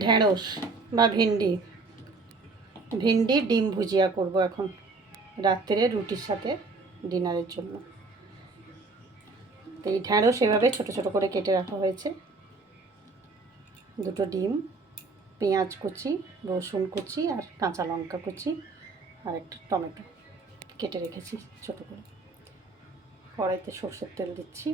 ঢ্যাঁড়স বা ভেন্ডি ভেন্ডি ডিম ভুজিয়া করব এখন রাত্রে রুটির সাথে ডিনারের জন্য। তো এই ঢ্যাঁড়স এভাবে ছোট ছোট করে কেটে রাখা হয়েছে, দুটো ডিম, পেঁয়াজ কুচি, রসুন কুচি আর কাঁচা লঙ্কা কুচি আর একটা টমেটো কেটে রেখেছি ছোট করে। কড়াইতে সরষের তেল দিচ্ছি,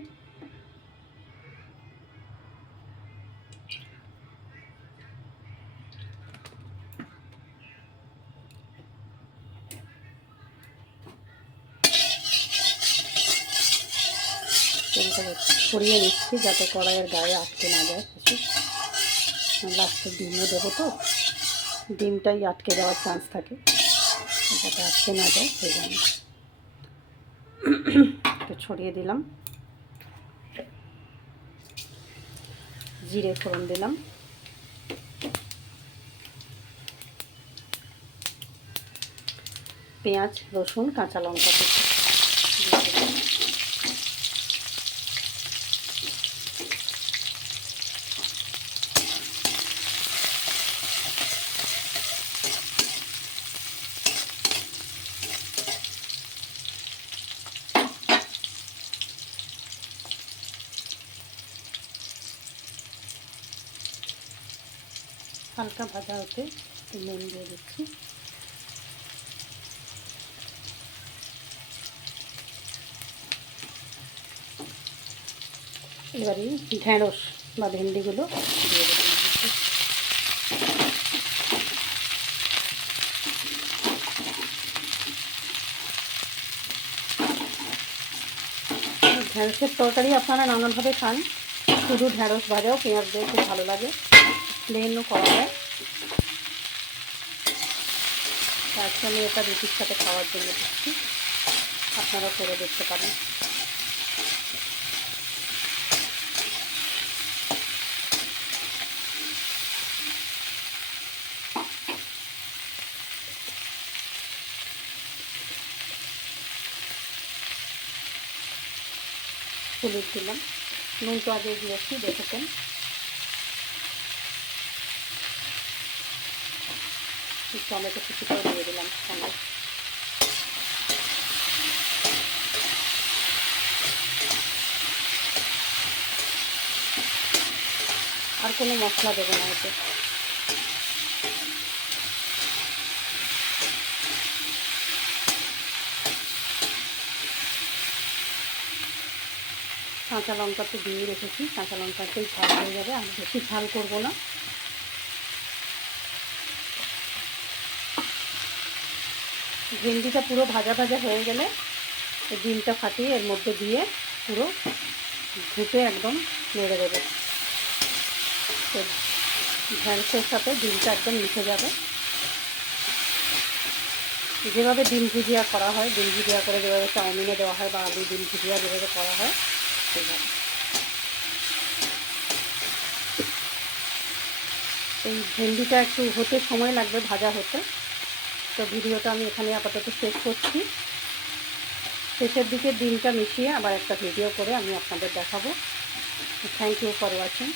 তেলটা ছড়িয়ে নিচ্ছি যাতে কড়াইয়ের গায়ে আটকে না যায় কিছু। লাস্টে ডিমও দেবো, তো ডিমটাই আটকে যাওয়ার চান্স থাকে, যাতে আটকে না যায় সেই জন্য একটু ছড়িয়ে দিলাম। জিরে ফোড়ন দিলাম, পেঁয়াজ রসুন কাঁচা লঙ্কা কুচি দিয়ে দিলাম। হালকা ভাজা হতে নুন দিয়ে দিচ্ছি, এবারে ঢ্যাঁড়স বা ভেন্ডিগুলো দিয়ে দিচ্ছি। ঢ্যাঁড়সের তরকারি আপনারা নানানভাবে খান, শুধু ঢ্যাঁড়স ভাজাও পেঁয়াজ দিয়ে খুব ভালো লাগে, প্লেনও করা যায়। আজকে আমি এটা রুটির সাথে খাওয়ার জন্য দিচ্ছি, আপনারা করে দেখতে পারেন। হলুদ দিলাম, নুন তো আগে দিয়েছি দেখেছেন। টমেটো কুচি করে দিয়ে দিলাম সঙ্গে। আর কোনো মশলা দেবো না এতে। কাঁচা লঙ্কা তো দিয়ে রেখেছি, কাঁচা লঙ্কাতেই ঝাল হয়ে যাবে, আমি বেশি ঝাল করবো না। ভেন্ডিটা পুরো ভাজা ভাজা হয়ে গেলে ডিমটা ফাটিয়ে এর মধ্যে দিয়ে পুরো ঘুটে একদম নেড়ে দেবে, তো ঢ্যাঁড়সের সাথে ডিমটা একদম মিশে যাবে। যেভাবে ডিম ভুজিয়া করা হয়, ডিম ভুজিয়া করে যেভাবে চাউমিনে দেওয়া হয় বা আলু ডিম ভুজিয়া যেভাবে করা হয় সেইভাবে। এই ভেন্ডিটা একটু হতে সময় লাগবে, ভাজা হতে। তো ভিডিওটা আমি এখানে আপাতত শেষ করছি। শেষের দিকে ডিমটা মিশিয়ে আবার একটা ভিডিও করে আমি আপনাদের দেখাবো। Thank you for watching.